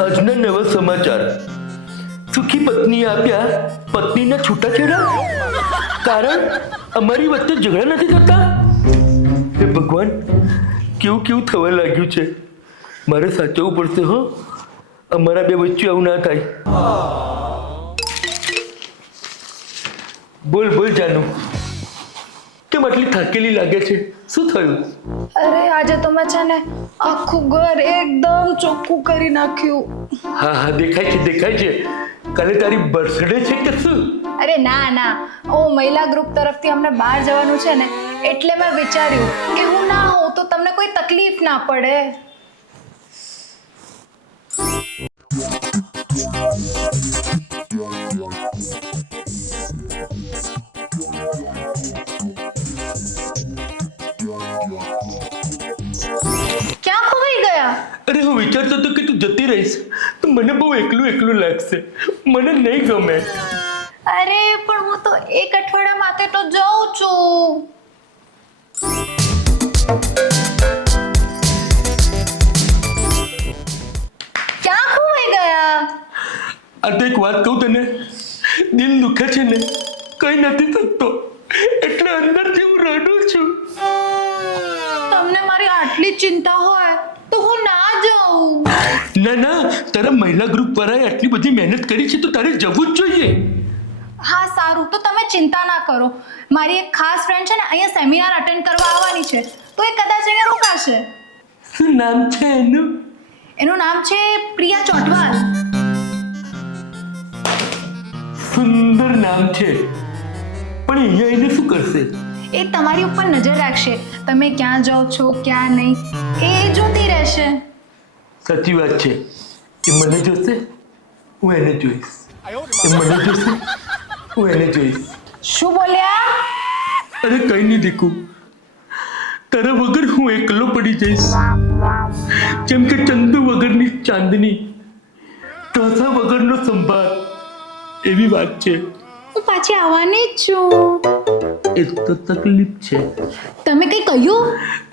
આજના નવા સમાચાર. સુખી પત્નીએ આપ્યા પત્નીના છૂટાછેડા. કારણ અમારી વચ્ચે ઝઘડા નથી થતા. હે ભગવાન, કેવું કેવું થવા લાગ્યું છે. મારે સાચવવું પડશે હો, અમારા બે વચ્ચે આવું ના થાય. બોલ બોલ જાનુ, કેમ આટલી થાકેલી લાગે છે? શું થયું? અરે આજે તો મેં છે ને આખું ઘર એકદમ ચોખ્ખું કરી નાખ્યું. હા હા, દેખાય છે. કાલે તારી બર્થડે છે કે શું? અરે ના ના, મહિલા ગ્રુપ તરફથી અમને બહાર જવાનું છે ને, એટલે મેં વિચાર્યું કે હું ના હોઉં તો તમને કોઈ તકલીફ ના પડે. ક્યાં ખોવાઈ ગયા? અરે હું વિચારતો હતો કે તું જતી રહીશ તો મને બહુ એકલું લાગશે. મને નહીં ગમે. અરે પણ હું તો એક અઠવાડિયા માટે તો જાઉં છું. ક્યાં ખોવાઈ ગયા? આ તો એક વાત કહું તને, દિલ દુખે છે ને, કઈ નથી થતો એટલે અંદરથી હું રડું છું. તમને મારી આટલી ચિંતા હોય તો હું ના જાઉં. ના, તારા મહિલા ગ્રુપ વાળાએ આટલી બધી મહેનત કરી છે તો તારે જવું જ જોઈએ. હા સારું, તો તમે ચિંતા ના કરો. મારી એક ખાસ ફ્રેન્ડ છે ને, અહીંયા સેમિનાર અટેન્ડ કરવા આવવાની છે, તો એ કદાચ અહીંયા રોકાશે. શું નામ છે એનું? એનું નામ છે પ્રિયા ચોટવાલ. સુંદર નામ છે, પણ અહીંયા એને શું કરશે? એ તમારી ઉપર નજર રાખશે, તમે ક્યાં જાઓ છો ક્યાં નહીં એ જોતી રહેશે. સાચી વાત છે. એ મને જોશે, હું એને જોઈશ. એ મને જોશે, હું એને જોઈશ. શું બોલ્યા? અરે કઈ નહીં દીકુ, તારા વગર હું એકલો પડી જઈશ. જેમ કે ચંદુ વગરની ચાંદની, ઢોસા વગરનો સંભાર, એવી વાત છે. હું પાછી આવવાની જ છું. એ તો તકલીફ છે. તમે કઈ કહ્યું?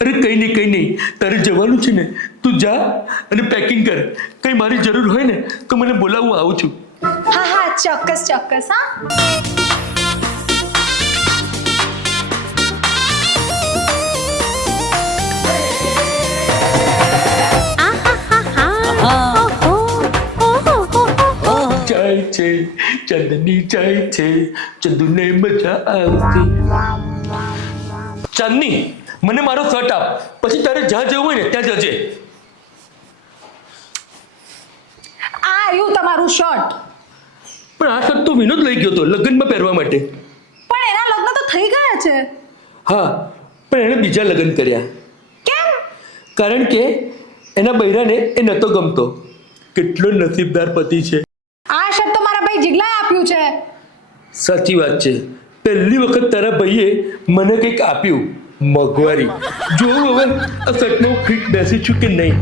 અરે કઈ નહીં, તારે જવાનું છે ને, તું જા અને પેકિંગ કર. કઈ મારી જરૂર હોય ને તો મને બોલાવ, હું આવું છું. હા ચોક્કસ હા. જાય છે ચાંદની, જાય છે ચંદુને મજા આવતી. ચાંદની, મને મારો શર્ટ આપ, પછી તારે જ્યાં જવું હોય ને ત્યાં જજે. આ આવ્યું તમારું શર્ટ. પણ આ શર્ટ તો વિનોદ લઈ ગયો હતો લગ્નમાં પહેરવા માટે. પણ એના લગ્ન તો થઈ ગયા છે. હા, પણ એણે બીજા લગ્ન કર્યા. કેમ? કારણ કે એના બૈરાને એ નહોતો ગમતો. કેટલો નસીબદાર પતિ છે. આ શર્ટ તો મારા ભાઈ જીગલાએ આપ્યું છે. સાચી વાત છે. પહેલી વખત તારા ભાઈએ મને કંઈક આપ્યું, મોંઘવારી. જોઉં હવે આ શર્ટમાં હું ફિટ બેસી છું કે નહીં.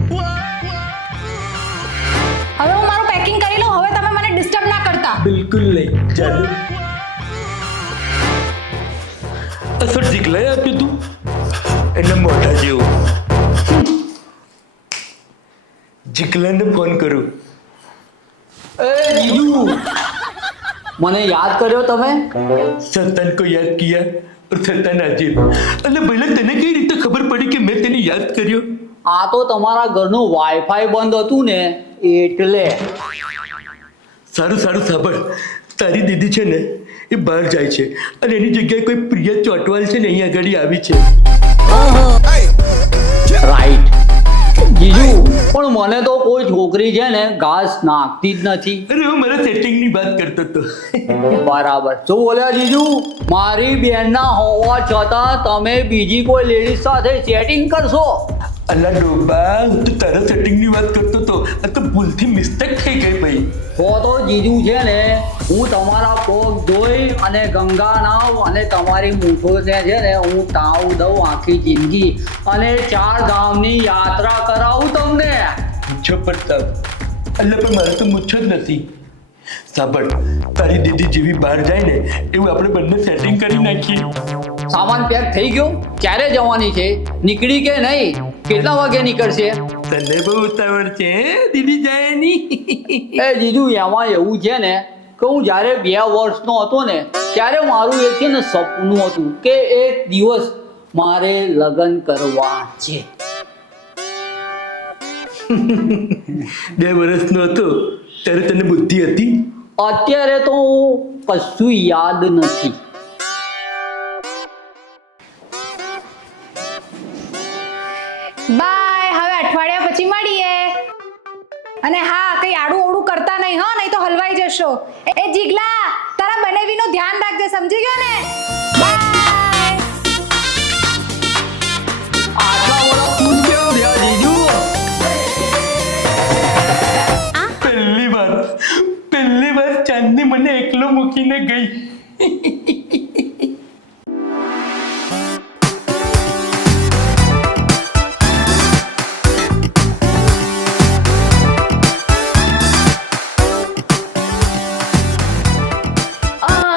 હવે હું મારું પેકિંગ કરી લઉં. હવે તમે મને ડિસ્ટર્બ ના કરતા. બિલકુલ નહીં. ચાલો. આ શર્ટ જીગલાએ આપ્યું તું, એના મોઢા જેવું. જીગલાને ફોન કરું. ए जीजू, મને યાદ કર્યો તમે? शैतान को याद किया और शैतान हाजिर. એટલે પહેલા તને કઈ રીતે ખબર પડી કે મેં તેને યાદ કર્યો? આ તો તમારા ઘરનું વાઈફાઈ બંધ હતું ને એટલે. સારું સાંભળ. તારી દીદી છે ને, એ બહાર જાય છે અને એની જગ્યાએ કોઈ પ્રિયા ચોટવાલ છે ને અહીંયા આગળ આવી છે. રાઈટ જીજુ, પણ મને તો કોઈ છોકરી છે ને ઘાસ નાખતી જ નથી. અરે હું મારા સેટિંગની વાત કરતો હતો. બરાબર. શું બોલ્યા જીજુ? મારી બેનના હોવા છતાં તમે બીજી કોઈ લેડીઝ સાથે સેટિંગ કરશો? અલા ડોબા, હું તો તારા સેટિંગની વાત કરતો હતો. આ તો ભૂલથી મિસ્ટેક થઈ ગઈ ભાઈ. તો જીજુ છે ને, હું તમારા પગ ધોઈ અને ગંગા નાવ અને તમારી મૂઠોને છે ને હું તાવ દઉં આખી જિંદગી, અને 4 ધામની યાત્રા કરાવું તમને. મૂછો પડતા. અલ્લા પણ મારે તો મૂછો જ નથી. સાંભળ, તારી દીદી જેવી બહાર જાય ને એવું આપણે બંને સેટિંગ કરી નાખીએ. સામાન પેક થઈ ગયો? ક્યારે જવાની છે? નીકળી કે નહીં? કેટલા વાગે નીકળશે? તને બહુ ઉતાવળ છે દીદી જાયની. એ જીજુ એમાં એવું છે ને કે હું જ્યારે 2 વર્ષનો હતો ને ત્યારે મારું એક છે ને સપનું હતું કે એક દિવસ મારે લગ્ન કરવા છે. 2 વર્ષનો હતો ત્યારે તને બુદ્ધિ હતી? અત્યારે તો કશું યાદ નથી. બાય, હવે અઠવાડિયા પછી મળીએ. અને હા, કઈ આડું ઓડું કરતા નહીં હો, નહીં તો હલવાઈ જશો. એ જીગલા, તારા બનેવીનું ધ્યાન રાખજે, સમજી ગયો ને? બાય. આટલા વર્ષ તું કેમ થયા જીજુ? પહેલી વાર ચાંદની મને એકલો મૂકીને ગઈ.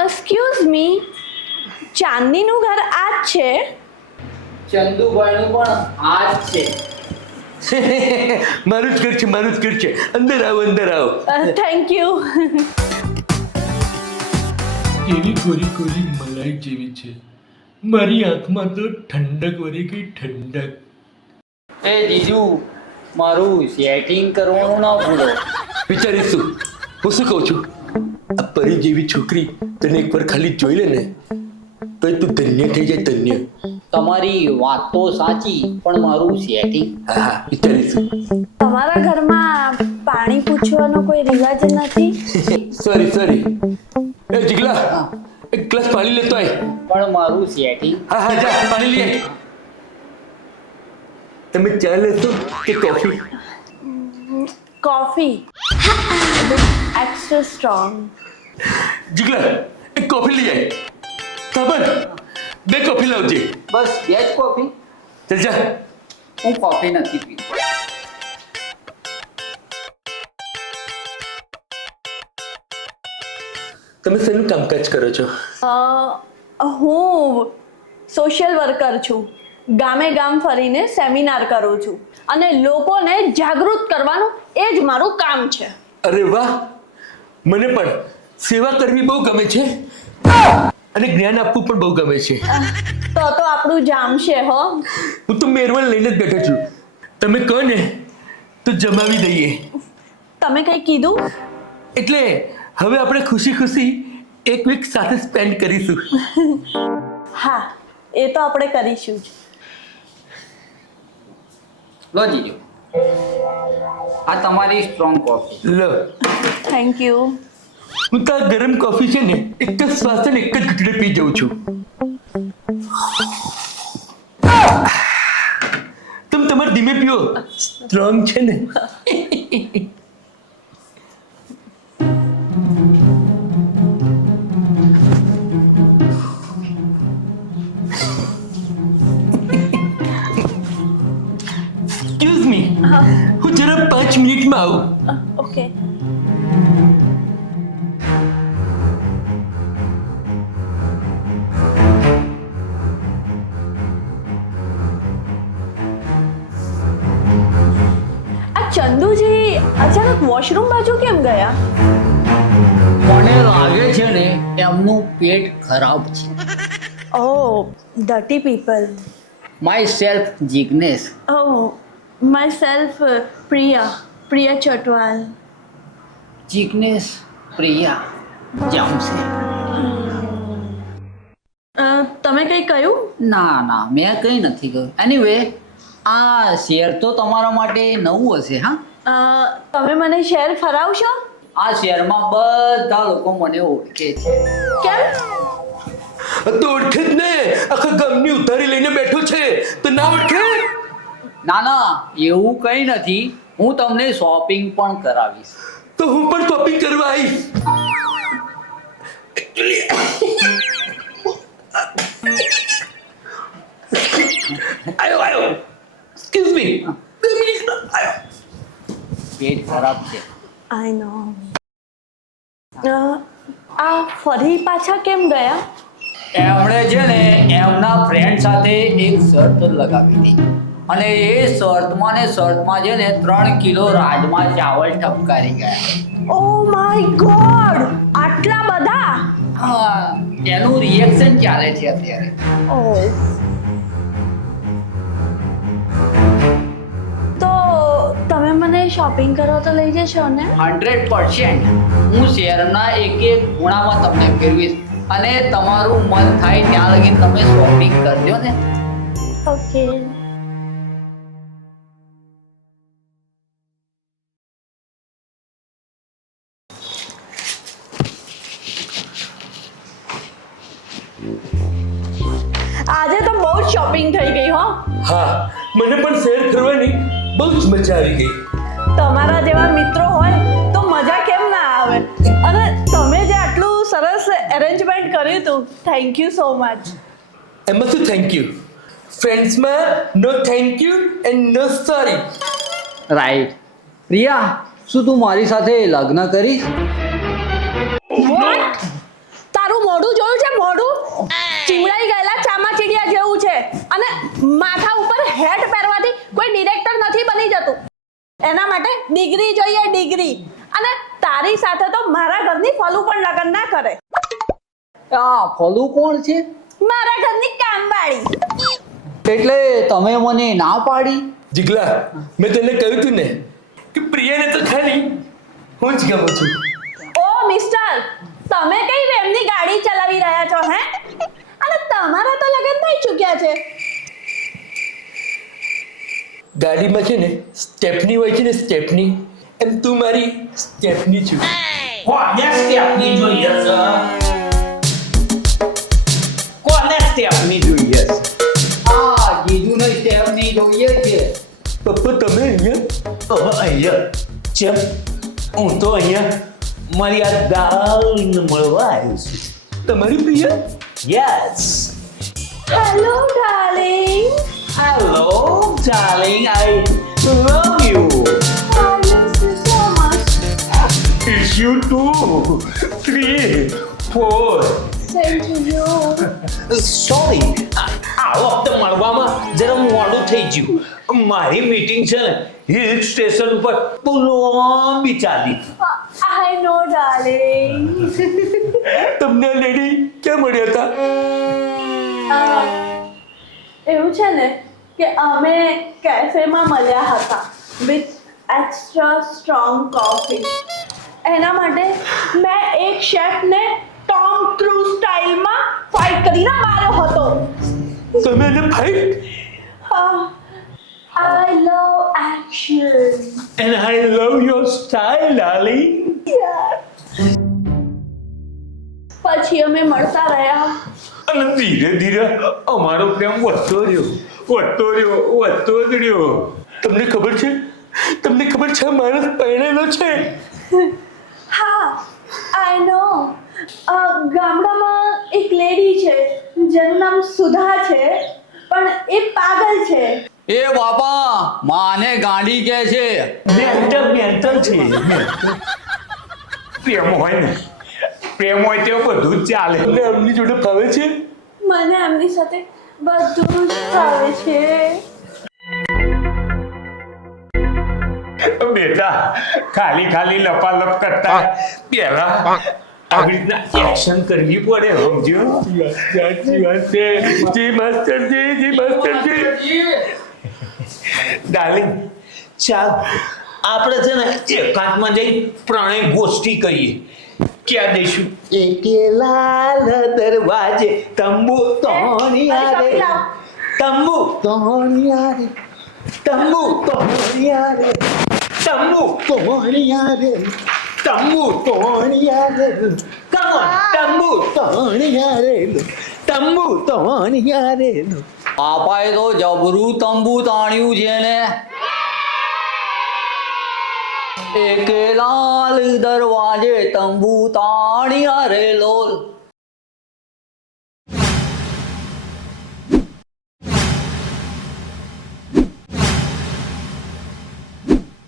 એક્સક્યુઝ મી, ચાંદનીનું ઘર આ જ છે? ચંદુભાઈનું પણ આ જ છે. મારું જ ઘર છે, મારું જ ઘર છે. અંદર આવો, અંદર આવો. Thank you. કેવી કોરી કોરી મલાઈ જેવી છે. મારી આંખમાં તો ઠંડક વળી ગઈ, ઠંડક. એ જીજુ મારું સેટિંગ કરવાનું ના ભૂલો. વિચારીશું. હું શું કહું છું, આ પરી જેવી છોકરી તને એકવાર ખાલી જોઈ લે ને તો તું ધન્ય થઈ જાય, ધન્ય. તમારી વાત તો સાચી પણ મારું સેટિંગ. હા હા, વિચારીશું. તમારા ઘરમાં પાણી પૂછવાનો કોઈ રિવાજ નથી? સોરી. એ જીગલા, એક ગ્લાસ પાણી લેતો આય. પણ મારું સેટિંગ. હા હા, જા પાણી લઈ આય. તમે ચા લેશો કે coffee? Coffee. Extra strong. Jigla, એક કોફી લઈ આય. ખબર 2 કોફી લાવજે. બસ 2 જ કોફી? ચાલ જા. હું કોફી નથી પીતો. તમે શેનું કામકાજ કરો છો? હું સોશિયલ વર્કર છું. ગામે ગામ ફરીને સેમિનાર કરું છું અને લોકોને જાગૃત કરવાનું એ જ મારું કામ છે. અરે વાહ, મને પણ સેવા કરવી બહુ ગમે છે અને જ્ઞાન આપવું પણ બહુ ગમે છે. તો આપણું જામશે હો. હું તો મેરવન લઈને જ બેઠો છું. તમે કહો ને તો જમાવી દઈએ. તમે કંઈ કીધું? એટલે હવે આપણે ખુશી ખુશી એક વીક સાથે સ્પેન્ડ કરીશું. હા, એ તો આપણે કરીશું જ. લો જીજુ, આ તમારી સ્ટ્રોંગ કોફી. લો, થેન્ક યુ. હું તો આ ગરમ કોફી છે ને એક જ શ્વાસ ને એક જ ઘૂંટડે પી જાઉં છું. તમે તમારે ધીમે પીઓ, સ્ટ્રોંગ છે ને. એક્સક્યુઝ મી, હું જરા 5 મિનિટમાં આવું. ઓકે. ચંદુજી અચાનક વોશરૂમ બાજુ કેમ ગયા? મને લાગે છે ને એમનું પેટ ખરાબ છે. Oh, dirty people. My self Jignesh. Oh, my self Priya Chatwal. Jignesh Priya જામશે. તમે કંઈ કહ્યું? ના મેં કંઈ નથી કહ્યું. એનીવે આ શેર તો તમારા માટે નવું હશે. હા, તમે મને શહેર ફરાવશો? આ શહેરમાં બધા લોકો મને ઓળખે છે. કેમ? તો ઓળખે જ ને, આખા ગામની ઉધારી લઈને બેઠો છે તો ના ઓળખે? ના એવું કંઈ નથી. હું તમને શોપિંગ પણ કરાવીશ. તો હું પણ શોપિંગ કરવા આવીશ. આયો. એક્સક્યુઝ મી, 2 મિનિટમાં આયો. પેટ ખરાબ છે. આઈ નો. આ ફરી પાછા કેમ ગયા? એમણે છે ને એમના ફ્રેન્ડ સાથે એક શરત લગાવી હતી અને એ શર્તમાં ને શર્તમાં છે ને 3 કિલો રાજમા ચાવલ ઠપકારી ગયા. ઓ માય ગોડ, આટલા બધા? હા, એનું રિએક્શન ચાલે છે અત્યારે. ઓહ, તો તમે મને શોપિંગ કરવા તો લઈ જશો ને? 100% હું શહેરના એક એક ખૂણામાં તમને ફેરવીશ અને તમારું મન થાય ત્યાં લગી તમે શોપિંગ કરજો ને. ઓકે. આજે તો બહુ જ શોપિંગ થઈ ગઈ હો. હા, મને પણ શહેર ફરવાની બહુ જ મજા આવી ગઈ. તમારા જેવા મિત્રો હોય તો મજા કેમ ના આવે? અને તમે જે આટલું સરસ એરેન્જમેન્ટ કર્યું હતું, થેન્ક યુ સો મચ. એમાં શું થેન્ક યુ? ફ્રેન્ડ્સમાં no thank you and no sorry. Right. Priya, શું તું મારી સાથે લગ્ન કરીશ? વોટ? તારું મોઢું જોયું છે? મોઢું ચીમડાઈ ગયેલા ચામાચીડિયા જેવું છે. અને માથા ઉપર હેટ પહેરવાથી કોઈ ડિરેક્ટર નથી બની જતું. એના માટે ડિગ્રી જોઈએ, ડિગ્રી. અને તારી સાથે તો મારા ઘરની ફલુ પણ લગ્ન ના કરે. આ ફોલું કોણ છે? મારા ઘરની કામવાળી. એટલે તમે મને ના પાડી? જીગલા, મેં તને કહ્યું હતું ને કે પ્રિયાને તો ખાલી હું જ ગમું છું. ઓ મિસ્ટર, તમે કઈ રેમની ગાડી ચલાવી રહ્યા છો હે? અને તમારા તો લગ્ન થઈ ચૂક્યા છે. ગાડીમાં છે ને સ્ટેપની હોય છે ને, સ્ટેપની, એમ તું મારી સ્ટેપની છું. કોને સ્ટેપની જોઈએ છે? કોને સ્ટેપની જોઈએ છે? આ જીજુને સ્ટેપની જોઈએ છે. પપ્પા તમે અહીંયા? અહીંયા ચેમ હું તો અહીંયા મારી આ દાલને મળવા આવ્યો છું. તમારી Priya? Yes. Hello darling. Hello darling, I love you. I miss you so much. It's you too. 3, 4. Same to you. Sorry, આ વખતે મળવામાં જરા મોડું થઈ ગયું. મારી મીટિંગ છે ને હિલ સ્ટેશન ઉપર બહુ લાંબી ચાલી. I know, darling. તમને આ લેડી ક્યાં મળ્યા હતા? એવું છે ને કે અમે કેફેમાં મળ્યા હતા વિથ એક્સ્ટ્રા સ્ટ્રોંગ કોફી. એના માટે મેં એક શેફને ટોમ ક્રૂઝ સ્ટાઇલમાં ફાઇટ કરીને માર્યો હતો. તમે એને fight? I love action. And I love your style, darling. પછી અમે મળતા રહ્યા. અને ધીરે ધીરે અમારો પ્રેમ વધતો રહ્યો. જ રહ્યો. તમને ખબર છે આ માણસ પરણેલો છે? હા, આઈ નો. ગામડામાં એક લેડી છે જેનું નામ સુધા છે, પણ એ પાગલ છે. એ બાપા, માને ગાંડી કહે છે. મેન્ટલ છે. પ્રેમ હોય ને, પ્રેમ હોય તો બધું જ ચાલે. તમને આમની જોડે ફાવે છે? મને એમની સાથે બધું જ ફાવે છે. બેટા, ખાલી લપાલપ કરતા પહેલા આવી રીતના એક્શન કરવી પડે, સમજો? સાચી વાત છે. જી માસ્ટરજી. ડાર્લિંગ, ચાલ આપણે છે ને એકાંતમાં જઈ પ્રણય ગોષ્ઠી કરીએ. ક્યાં દઈશું? એકેલાલ દરવાજે તંબુ તોણિયા રે, તંબુ તોણિયા રે, તંબુ તોણિયા રે, તંબુ તોણિયા રે, તંબુ તોણિયા રે. કમ ઓન, તંબુ તોણિયા રે, તંબુ તોણિયા રે. પાપાએ તો જબરું તંબુ તાણ્યું છે ને. એકે લાલ દરવાજે તંબુ તાણ્યા રે લોલ.